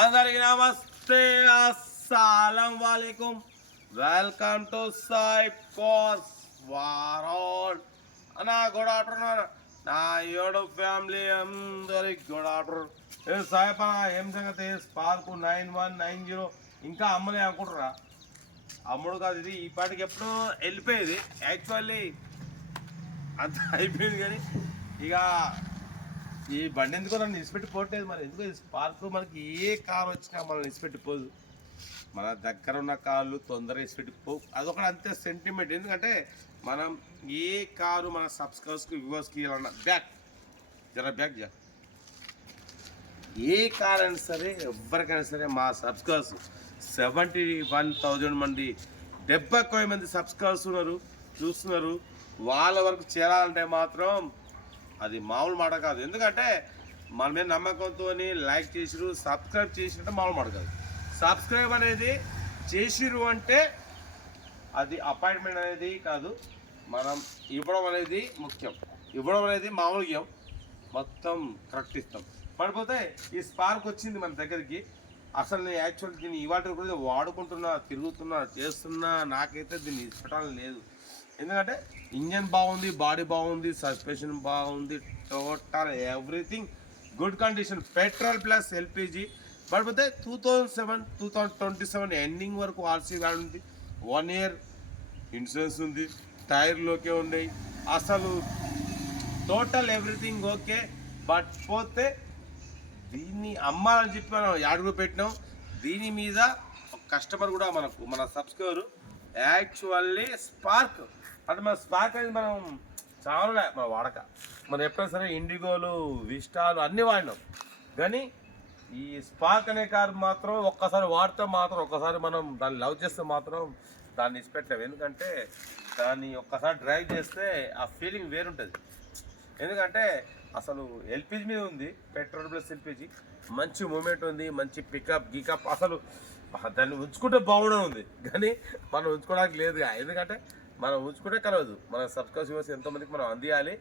అందరికి నమస్తే, అస్సలం వాలేకుం. వెల్కమ్ టు సాయి పోస్ వారోడ్ అన్న. గుడ్ ఆఫ్టర్నూన్ నా యూట్యూబ్ ఫ్యామిలీ అందరికి గుడ్ ఆఫ్టర్నూన్. సాయి పన ఏం సంగతి? స్పార్క్ 9190 ఇంకా అమ్మలే అనుకుంటారా? అమ్ముడు కాదు ఇది, ఈ పాటికి ఎప్పుడో వెళ్ళిపోయేది. యాక్చువల్లీ అంత అయిపోయింది, కానీ ఇక ఈ బండి ఎందుకో నన్ను నిలిచిపెట్టిపోవట్లేదు. మరి ఎందుకో స్పార్క్ మనకి ఏ కారు వచ్చినా మనం నిలిచిపెట్టిపోదు. మన దగ్గర ఉన్న కార్లు తొందరగా నిలిచిపెట్టిపోవు. అదొకటి అంతే సెంటిమెంట్. ఎందుకంటే మనం ఏ కారు మన సబ్స్క్రైబర్స్కి వ్యూవర్స్కి ఇవ్వాలన్నా బ్యాక్ ఏ కార్ అయినా సరే, ఎవరికైనా సరే మా సబ్స్క్రైబర్స్ 71,000 మంది, 71 మంది సబ్స్క్రైబర్స్ ఉన్నారు, చూస్తున్నారు. వాళ్ళ వరకు చేరాలంటే మాత్రం అది మామూలు మాట కాదు. ఎందుకంటే మన మీద నమ్మకంతో లైక్ చేసిరు, సబ్స్క్రైబ్ చేసినట్టే మామూలు మాట కాదు. సబ్స్క్రైబ్ అనేది చేసిరు అంటే అది అపాయింట్మెంట్ అనేది కాదు, మనం ఇవ్వడం అనేది ముఖ్యం. ఇవ్వడం అనేది మామూలుగా మొత్తం కరెక్ట్ ఇస్తాం. పడిపోతే ఈ స్పార్క్ వచ్చింది మన దగ్గరికి. అసలు నేను యాక్చువల్ దీన్ని ఇవాళ కూడా వాడుకుంటున్నా, తిరుగుతున్నా, చేస్తున్నా. నాకైతే దీన్ని ఇష్టపడాలని లేదు. ఎందుకంటే ఇంజన్ బాగుంది, బాడీ బాగుంది, సస్పెన్షన్ బాగుంది, total everything good condition. Petrol plus LPG. పడిపోతే 2027 ఎండింగ్ వరకు ఆర్సీ వ్యాల్యూ ఉంది. 1 ఇయర్ ఇన్సూరెన్స్ ఉంది. టైర్లోకే ఉన్నాయి. అసలు టోటల్ ఎవ్రీథింగ్ ఓకే. బట్ పోతే దీన్ని అమ్మాలని చెప్పి మనం యాడ్లో పెట్టినాం. దీని మీద ఒక కస్టమర్ కూడా మన సబ్స్క్రైబర్ యాక్చువల్లీ స్పార్క్ అంటే మన స్పార్క్ అనేది మనం చాలా మన వాడక. మనం ఎప్పుడైనా సరే ఇండిగోలు, విస్టాలు అన్నీ వాడినాం, కానీ ఈ స్పార్క్ అనే కార్ మాత్రం ఒక్కసారి వాడితే మాత్రం, ఒక్కసారి మనం దాన్ని లవ్ చేస్తే మాత్రం దాన్ని ఇచ్చిపెట్టలేము. ఎందుకంటే దాన్ని ఒక్కసారి డ్రైవ్ చేస్తే ఆ ఫీలింగ్ వేరుంటుంది. ఎందుకంటే అసలు ఎల్పిజి మీద ఉంది, పెట్రోల్ ప్లస్ ఎల్పిజి. మంచి మూమెంట్ ఉంది, మంచి పికప్ గికప్. అసలు దాన్ని ఉంచుకుంటే బాగుండే ఉంది, కానీ మనం ఉంచుకోవడానికి లేదుగా. ఎందుకంటే మనం ఉంచుకుంటే కలవదు. మన సబ్స్క్రైబర్స్ ఎంతోమందికి మనం అందియాలి.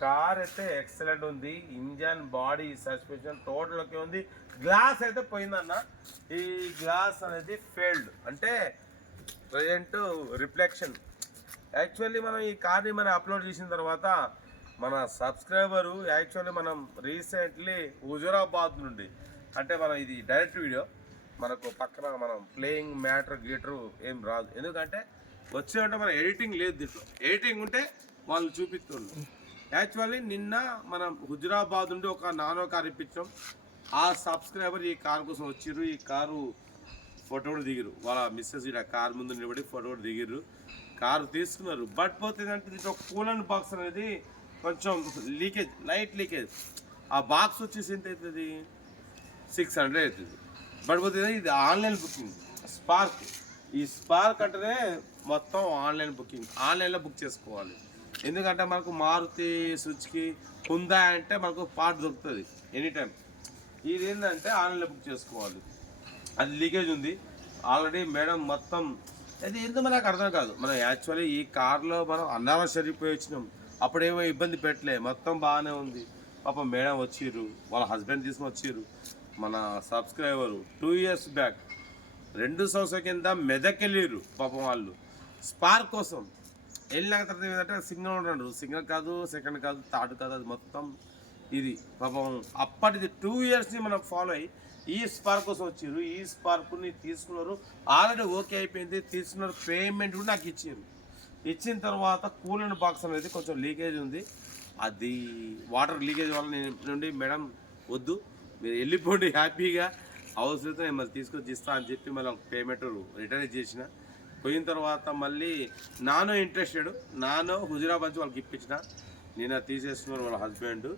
కార్ అయితే ఎక్సలెంట్ ఉంది. Engine, body, suspension total okay ఉంది. గ్లాస్ అయితే పోయిందన్న. ఈ గ్లాస్ అనేది ఫెయిల్డ్, అంటే ప్రజెంట్ రిఫ్లెక్షన్. యాక్చువల్లీ మనం ఈ కార్ని మనం అప్లోడ్ చేసిన తర్వాత మన సబ్స్క్రైబరు యాక్చువల్లీ మనం రీసెంట్లీ హుజురాబాద్ నుండి, అంటే మనం ఇది డైరెక్ట్ వీడియో, మనకు పక్కన మనం ప్లేయింగ్ మ్యాటర్ గీటరు ఏం రాదు. ఎందుకంటే వచ్చేమంటే మన ఎడిటింగ్ లేదు దీంట్లో. ఎడిటింగ్ ఉంటే వాళ్ళు చూపిస్తుండ్రు. యాక్చువల్లీ నిన్న మనం హుజురాబాద్ నుండి ఒక నానో కార్ ఇప్పించాం. ఆ సబ్స్క్రైబర్ ఈ కారు కోసం వచ్చిర్రు. ఈ కారు ఫోటో కూడా దిగిరు. వాళ్ళ మిస్సెస్ ఇలా కారు ముందు నిలబడి ఫోటో కూడా దిగిర్రు. కారు తీసుకున్నారు. బట్ పోతే ఏంటంటే దీంట్లో కూలెంట్ బాక్స్ అనేది కొంచెం లీకేజ్, లైట్ లీకేజ్. ఆ బాక్స్ వచ్చేసి ఎంత అవుతుంది? 600 అవుతుంది. బట్ పోతే ఇది ఆన్లైన్ బుకింగ్ స్పార్క్. ఈ స్పార్క్ అంటేనే మొత్తం ఆన్లైన్ బుకింగ్, ఆన్లైన్లో బుక్ చేసుకోవాలి. ఎందుకంటే మనకు మారుతి, సుజుకి, హుందా అంటే మనకు పార్ట్ దొరుకుతుంది ఎనీ టైం. ఇది ఏంటంటే ఆన్లైన్లో బుక్ చేసుకోవాలి. అది లీకేజ్ ఉంది ఆల్రెడీ. మేడం మొత్తం అది ఎందుకు మనకు అర్థం కాదు. మనం యాక్చువల్లీ ఈ కార్లో మనం అన్నారం సరిపోయి వచ్చినాం. అప్పుడేమో ఇబ్బంది పెట్టలే, మొత్తం బాగానే ఉంది. పాపం మేడం వచ్చిర్రు, వాళ్ళ హస్బెండ్ తీసుకుని వచ్చిర్రు. మన సబ్స్క్రైబరు 2 ఇయర్స్ బ్యాక్ 2 సంవత్సరాల కింద మెదక్ వెళ్ళిర్రు పాపం వాళ్ళు స్పార్క్ కోసం. వెళ్ళినాక తర్వాత ఏంటంటే సింగల్ ఉన్నాడు. సింగల్ కాదు, సెకండ్ కాదు, థర్డ్ కాదు, అది మొత్తం ఇది పాపం. అప్పటిది 2 ఇయర్స్ని మనం ఫాలో అయ్యి ఈ స్పార్క్ కోసం వచ్చారు. ఈ స్పార్క్ని తీసుకున్నారు. ఆల్రెడీ ఓకే అయిపోయింది, తీసుకున్నారు. పేమెంట్ కూడా నాకు ఇచ్చారు. ఇచ్చిన తర్వాత కూలెంట్ బాక్స్ అనేది కొంచెం లీకేజ్ ఉంది. అది వాటర్ లీకేజ్ వల్ల నేను నుండి మేడం వద్దు, మీరు వెళ్ళిపోండి హ్యాపీగా, అవసరంతో నేను మళ్ళీ తీసుకొచ్చి ఇస్తా అని చెప్పి మళ్ళీ పేమెంట్ రిటర్న్ చేసిన. పోయిన తర్వాత మళ్ళీ నానో ఇంట్రెస్టెడ్, నానో హుజురాబాద్ వాళ్ళకి ఇప్పించిన. నేను అది తీసేస్తున్నారు వాళ్ళ హస్బెండ్.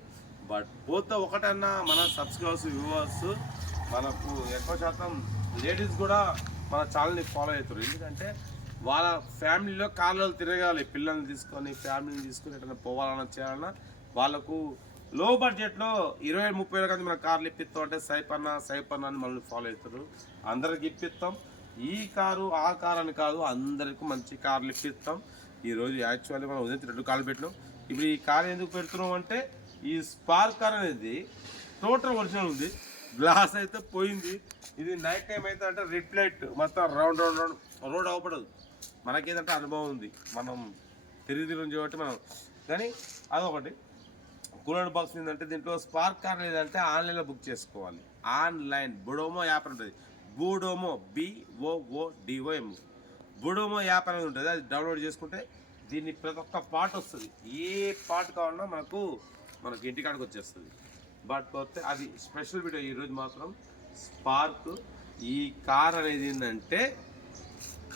బట్ పోతే ఒకటన్నా మన సబ్స్క్రైబర్స్, వ్యూవర్స్, మనకు ఎక్కువ శాతం లేడీస్ కూడా మన ఛానల్ని ఫాలో అవుతారు. ఎందుకంటే వాళ్ళ ఫ్యామిలీలో కార్లలో తిరగాలి, పిల్లల్ని తీసుకొని, ఫ్యామిలీని తీసుకొని ఎట్లా పోవాలన్నా చేయాలన్నా వాళ్ళకు లో బడ్జెట్లో 20-30 వేల మన కార్లు ఇప్పిస్తాం. అంటే సైపన్న అని మనల్ని ఫాలో అవుతారు. అందరికి ఇప్పిస్తాం. ఈ కారు ఆ కారు అని కాదు, అందరికీ మంచి కార్లు ఇప్పిస్తాం. ఈరోజు యాక్చువల్లీ మనం ఉదయం 2 కార్లు పెట్టినాం. ఇప్పుడు ఈ కార్ ఎందుకు పెడుతున్నాం అంటే ఈ స్పార్క్ కార్ అనేది టోటల్ ఒరిజినల్ ఉంది. గ్లాస్ అయితే పోయింది. ఇది నైట్ టైం అయితే అంటే రిఫ్లెక్ట్ మొత్తం రౌండ్ రౌండ్ రౌండ్ రోడ్ అవపడదు. మనకేదంటే అనుభవం ఉంది, మనం తిరిగి కాబట్టి మనం. కానీ అదొకటి. కూలర్ బాక్స్ ఏంటంటే దీంట్లో స్పార్క్ కార్ లేదంటే ఆన్లైన్లో బుక్ చేసుకోవాలి. ఆన్లైన్ బుడోమో యాప్ అని ఉంటుంది. బూడోమో BOODOM బుడోమో యాప్ అనేది ఉంటుంది. అది డౌన్లోడ్ చేసుకుంటే దీన్ని ప్రతి ఒక్క పార్ట్ వస్తుంది. ఏ పార్ట్ కావాలన్నా మనకు ఇంటికాడికి వచ్చేస్తుంది. బట్ పోతే అది స్పెషల్ వీడియో ఈరోజు మాత్రం స్పార్క్. ఈ కార్ అనేది ఏంటంటే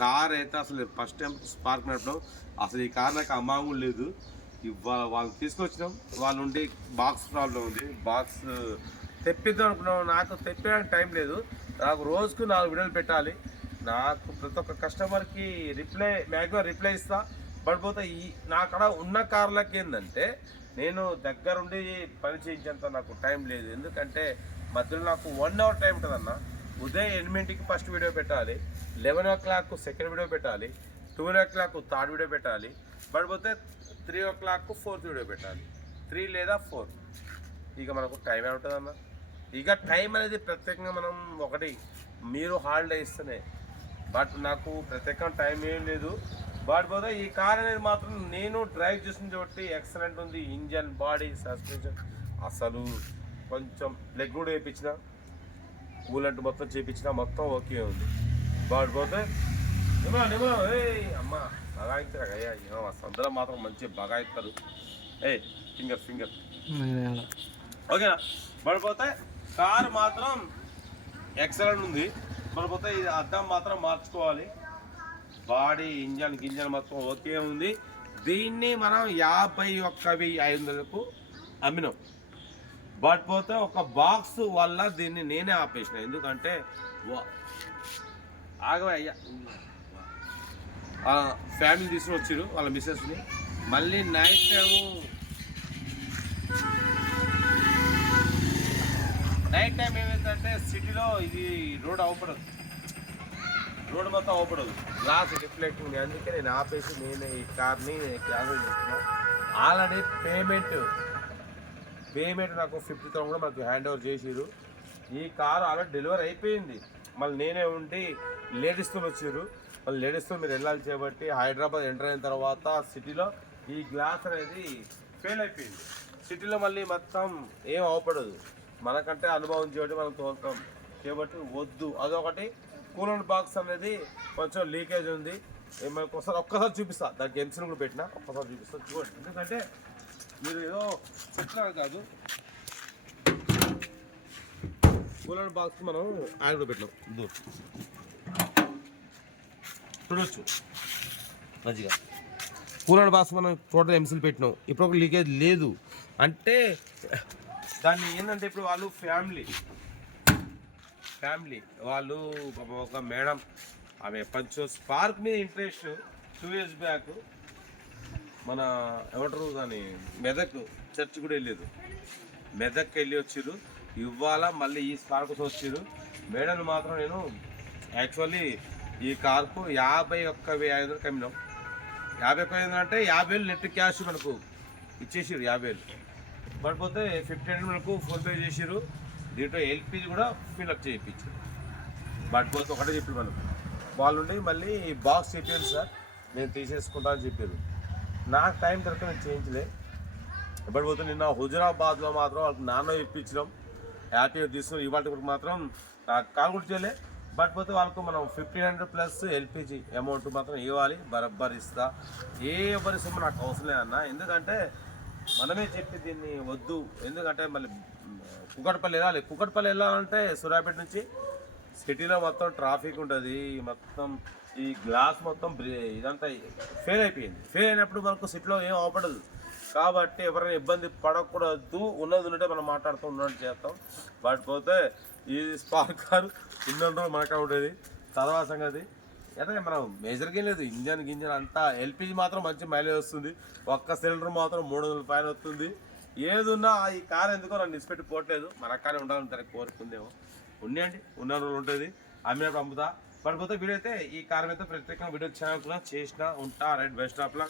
కార్ అయితే అసలు ఫస్ట్ టైం స్పార్క్ నడపడం. అసలు ఈ కార్ నాకు అమామూలు లేదు. వాళ్ళు తీసుకొచ్చినాం, వాళ్ళ నుండి బాక్స్ ప్రాబ్లం ఉంది. బాక్స్ తెప్పిద్దాం అనుకున్నాం. నాకు తెప్పడానికి టైం లేదు. నాకు రోజుకు 4 వీడియోలు పెట్టాలి. నాకు ప్రతి ఒక్క కస్టమర్కి మ్యాక్సిమం రిప్లై ఇస్తా. బట్ పోతే నాకడ ఉన్న కార్లకి ఏంటంటే నేను దగ్గరుండి పని చేయించేంత నాకు టైం లేదు. ఎందుకంటే మధ్యలో నాకు 1 అవర్ టైం ఉంటుందన్న. ఉదయం 8కి ఫస్ట్ వీడియో పెట్టాలి, 11 o'clock సెకండ్ వీడియో పెట్టాలి, 12 o'clock థర్డ్ వీడియో పెట్టాలి, పడిపోతే 3 o'clock ఫోర్త్ వీడియో పెట్టాలి. 3 లేదా 4 ఇక మనకు టైం ఏముంటుందన్న. ఇక టైం అనేది ప్రత్యేకంగా మనం ఒకటి మీరు హాలిడే ఇస్తేనే. బట్ నాకు ప్రత్యేకంగా టైం ఏం లేదు. బట్ పోతే ఈ కార్ అనేది మాత్రం నేను డ్రైవ్ చేసిన చోటి ఎక్సలెంట్ ఉంది. ఇంజన్, బాడీ, సస్పెన్షన్ అసలు కొంచెం లెగ్ కూడా వేయించిన, కూలెంట్ మొత్తం చేయించిన, మొత్తం ఓకే ఉంది. బట్ పోతే అమ్మ బాగా ఇస్తారు అయ్యా, సందరం మాత్రం మంచి బాగా ఇస్తారు. ఫింగర్ ఓకేనా. పడిపోతే కారు మాత్రం ఎక్సలెంట్ ఉంది. పడిపోతే ఇది అద్దం మాత్రం మార్చుకోవాలి. బాడీ, గింజన్ మొత్తం ఓకే ఉంది. దీన్ని మనం 51,500కు అమ్మినాం. బట్ పోతే ఒక బాక్స్ వల్ల దీన్ని నేనే ఆపేసిన. ఎందుకంటే ఆగవయ్యా ఫ్యామిలీ తీసుకుని వచ్చారు వాళ్ళ మిస్సెస్ని. మళ్ళీ నైట్ టైం ఏమైందంటే సిటీలో ఇది రోడ్ మొత్తం అవపడదు, గ్లాస్ రిఫ్లెక్టింగ్. అందుకే నేను ఆపేసి నేను ఈ కార్ని క్యాన్సిల్ చేస్తున్నాను. ఆల్రెడీ పేమెంట్ నాకు 50,000 కూడా మాకు హ్యాండ్ ఓవర్ చేసిరు. ఈ కారు ఆల్రెడీ డెలివరీ అయిపోయింది. మళ్ళీ నేనే ఉండి లేడీస్తో వచ్చారు. మళ్ళీ లేడీస్తో మీరు వెళ్ళాలి చేయబట్టి హైదరాబాద్ ఎంటర్ అయిన తర్వాత సిటీలో ఈ గ్లాస్ అనేది ఫెయిల్ అయిపోయింది. సిటీలో మళ్ళీ మొత్తం ఏం అవపడదు. మనకంటే అనుభవం చేయబట్టి మనం తోలుతాం చేయబట్టి వద్దు. అదొకటి. కూలర్ బాక్స్ అనేది కొంచెం లీకేజ్ ఉంది. మనకు ఒక్కసారి చూపిస్తా, దానికి ఎన్సిల్ కూడా పెట్టినా ఒక్కసారి చూపిస్తా చూడండి. ఎందుకంటే మీరు ఏదో చెప్తున్నారు కాదు, కూలర్ బాక్స్ మనం ఆయన కూడా పెట్టినాం చూడొచ్చు మంచిగా. కూలర్ బాక్స్ మనం టోటల్ ఎంసిల్ పెట్టినాం. ఇప్పుడు ఒక లీకేజ్ లేదు అంటే దాన్ని ఏంటంటే ఇప్పుడు వాళ్ళు ఫ్యామిలీ వాళ్ళు ఒక మేడం, ఆమె కొంచెం స్పార్క్ మీద ఇంట్రెస్ట్. 2 years బ్యాక్ మన ఏమంటారు దాని మెదక్ చర్చ్ కూడా వెళ్ళేది. మెదక్కి వెళ్ళి వచ్చారు. ఇవాళ మళ్ళీ ఈ స్పార్క్ వచ్చారు. మేడం మాత్రం నేను యాక్చువల్లీ ఈ కార్కు 51,500 కమ్మినాం. 51,500 అంటే 50,000 నెట్ క్యాష్ మనకు ఇచ్చేసారు. 50,000 పడిపోతే 1,500 మనకు ఫోన్పే చేసారు. దీంట్లో ఎల్పిజి కూడా ఫిల్అప్ చేయించారు. బట్ పోతే ఒకటే చెప్పారు మనకు వాళ్ళుండి మళ్ళీ బాక్స్ చెప్పారు సార్ నేను తీసేసుకుంటా అని చెప్పారు. నాకు టైం దొరక నేను చేయించలే. బట్ పోతే నిన్న హుజరాబాద్లో మాత్రం వాళ్ళకి నాన్న ఇప్పించడం హ్యాపీగా తీసుకుని ఇవాళ మాత్రం నాకు కాల్ కూడా చేయలే. బట్ పోతే వాళ్ళకు మనం 1,500 ప్లస్ ఎల్పిజి అమౌంట్ మాత్రం ఇవ్వాలి. బరబ్బర్ ఇస్తా. ఏ ఎవరి సొమ్ము నాకు అవసరం లేదన్న. ఎందుకంటే మనమే చెప్పి దీన్ని వద్దు. ఎందుకంటే మళ్ళీ కుకట్పల్లి వెళ్ళాలంటే సూర్యాపేట నుంచి సిటీలో మొత్తం ట్రాఫిక్ ఉంటుంది. మొత్తం ఈ గ్లాస్ మొత్తం ఇదంతా ఫెయిల్ అయిపోయింది. ఫెయిల్ అయినప్పుడు మనకు సిటీలో ఏం అవపడదు. కాబట్టి ఎవరైనా ఇబ్బంది పడకూడదు. ఉన్నది ఉన్నట్టే మనం మాట్లాడుతూ ఉన్నట్టు చేస్తాం. బట్ పోతే ఈ స్పార్క్ కారు ఇన్ని రోజులు మనకు ఉంటుంది. తర్వాత సంగతి అంటే మనం మేజర్గా లేదు. ఇంజన్ అంతా ఎల్పిజి మాత్రం మంచి మైలేజ్ వస్తుంది. ఒక్క సిలిండర్ మాత్రం 300 పైన వస్తుంది. ఏదున్నా ఈ కార్ ఎందుకో నన్ను నిలిచిపెట్టి పోవట్లేదు. మనకానే ఉండాలని తనకు కోరుకుందేమో. ఉన్నాయండి, ఉన్న రోజులు ఉంటుంది. అమ్మినప్పుడు అమ్ముతా. పడిపోతే వీడియో అయితే ఈ కార్ మీద ప్రత్యేకంగా వీడియో ఛానల్ కూడా చేసినా ఉంటా. Right bus స్టాప్లో